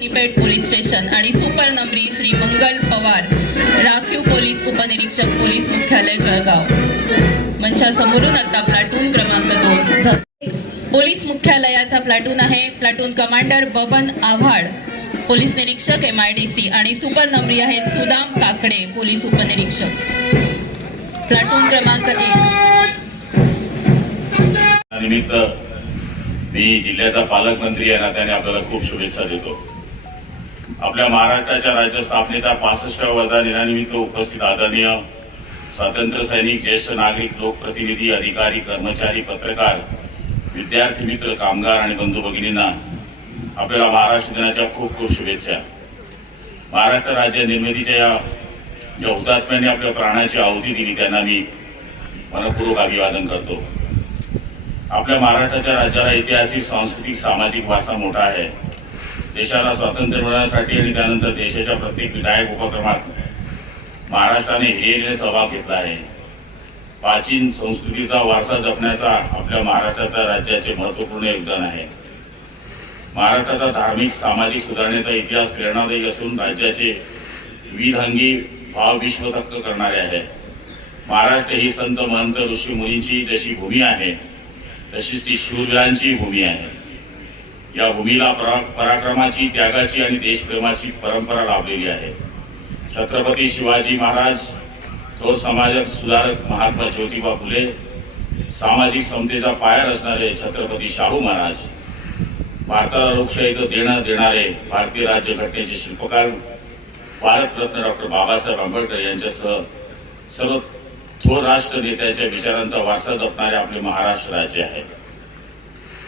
Peth police station आणि super नंबरी श्री मंगल पवार राखीव पोलीस उपनिरीक्षक पोलीस मुख्यालय जळगाव. मंचासमोरून आता प्लाटून क्रमांक दोन. पोलीस मुख्यालयाचा प्लाटून आहे. Platoon commander Baban Avhad police निरीक्षक एम आय डी सी आणि सुपर नंबरी आहेत सुदाम काकडे पोलीस उपनिरीक्षक. प्लाटून क्रमांक एक निमित्त मी जिल्ह्याचा पालकमंत्री या नात्याने आपल्याला खूप शुभेच्छा देतो. आपल्या महाराष्ट्राच्या राज्य स्थापनेच्या पासष्टाव्या वर्धा दिनानिमित्त उपस्थित आदरणीय स्वातंत्र्य सैनिक ज्येष्ठ नागरिक लोकप्रतिनिधी अधिकारी कर्मचारी पत्रकार विद्यार्थी मित्र कामगार आणि बंधू भगिनींना आपल्याला महाराष्ट्र दिनाच्या खूप खूप शुभेच्छा. महाराष्ट्र राज्य निर्मितीच्या या ज्या हुतात्म्यांनी आपल्या प्राणाची आहुती दिली त्यांना मी मनपूर्वक अभिवादन करतो. आपल्या महाराष्ट्राच्या राज्याला ऐतिहासिक सांस्कृतिक सामाजिक वारसा मोठा आहे. देशाला स्वातंत्र्य मिळवण्यासाठी आणि त्यानंतर देशाच्या प्रत्येक विधायक उपक्रमात महाराष्ट्राने हिरेने सहभाग घेतला आहे. प्राचीन संस्कृतीचा वारसा जपण्याचा आपल्या महाराष्ट्राच्या राज्याचे महत्त्वपूर्ण योगदान आहे. महाराष्ट्राचा धार्मिक सामाजिक सुधारणेचा इतिहास प्रेरणादायी असून राज्याचे विविधांगी भाव विश्वतक्क करणारे आहे. महाराष्ट्र ही संत महंत ऋषी मुनींची जशी भूमी आहे तशीच ती शूरवीरांची भूमी आहे. या भूमीला परा पराक्रमाची त्यागाची आणि देशप्रेमाची परंपरा लाभलेली आहे. छत्रपती शिवाजी महाराज थोर समाजक सुधारक महात्मा ज्योतिबा फुले सामाजिक समतेचा पाया असणारे छत्रपती शाहू महाराज भारताला लोकशाहीचं देणं देणारे भारतीय राज्यघटनेचे शिल्पकार भारतरत्न डॉक्टर बाबासाहेब आंबेडकर यांच्यासह सर्व थोर राष्ट्र नेत्याच्या विचारांचा वारसा जपणारे आपले महाराष्ट्र राज्य आहे.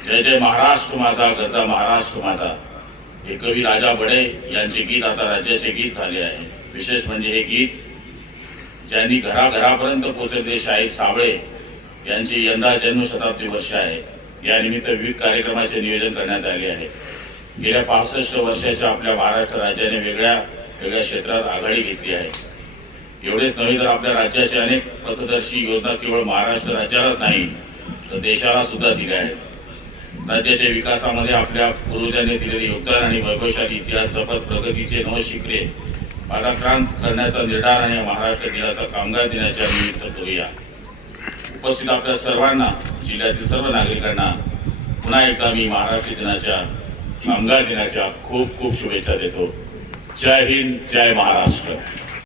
जय जय महाराष्ट्र माझा गरजा महाराष्ट्र माझा हे कवी राजा बडे यांचे गीत आता राज्याचे गीत झाले आहे. विशेष म्हणजे हे गीत ज्यांनी घराघरापर्यंत पोहोचवले शाहीर साबळे यांची यंदा जन्मशताब्दी वर्ष आहे. यानिमित्त विविध कार्यक्रमाचे नियोजन करण्यात आले आहे. गेल्या पासष्ट वर्षाच्या आपल्या महाराष्ट्र राज्याने वेगळ्या वेगळ्या क्षेत्रात आघाडी घेतली आहे. एवढेच नव्हे तर आपल्या राज्याचे अनेक पथदर्शी योजना केवळ महाराष्ट्र राज्यालाच नाही तर देशाला सुद्धा दिल्या आहेत. राज्याच्या विकासामध्ये आपल्या पूर्वजांनी दिलेले योगदान आणि वैभवशाली इतिहास जपत प्रगतीचे नव शिखरे. पादाक्रांत करण्याचा निर्धार आणि महाराष्ट्र दिनाचा कामगार दिनाच्या निमित्त करूया. उपस्थित आपल्या सर्वांना जिल्ह्यातील सर्व नागरिकांना पुन्हा एकदा मी महाराष्ट्र दिनाच्या कामगार दिनाच्या खूप खूप शुभेच्छा देतो. जय हिंद जय महाराष्ट्र.